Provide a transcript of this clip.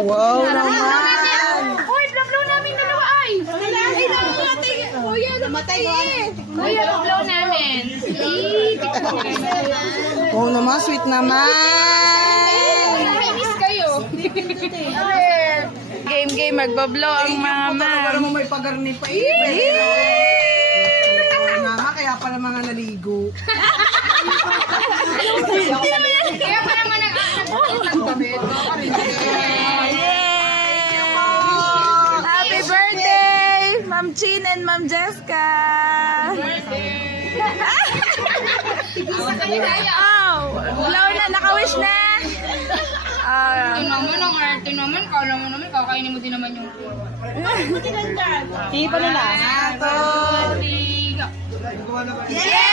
Wow naman! Uy, blow namin dalawa ay! Ay, namatay! Kuya, namatay eh! Kuya, blow namin! Wow naman, sweet naman! Miss kayo! Game, magbablow ang mama. Para mo may pagarni pa eh. Mama, kaya pala mga naligo. Kaya parang nag-aanak. Happy birthday, Ma'am Chin and Ma'am Jessica. Oh, blow na, naka-wish na. Ito naman ang arte naman. Kala mo naman, kakainin mo din naman yung... Hindi pa nila. Tiga. Yeah!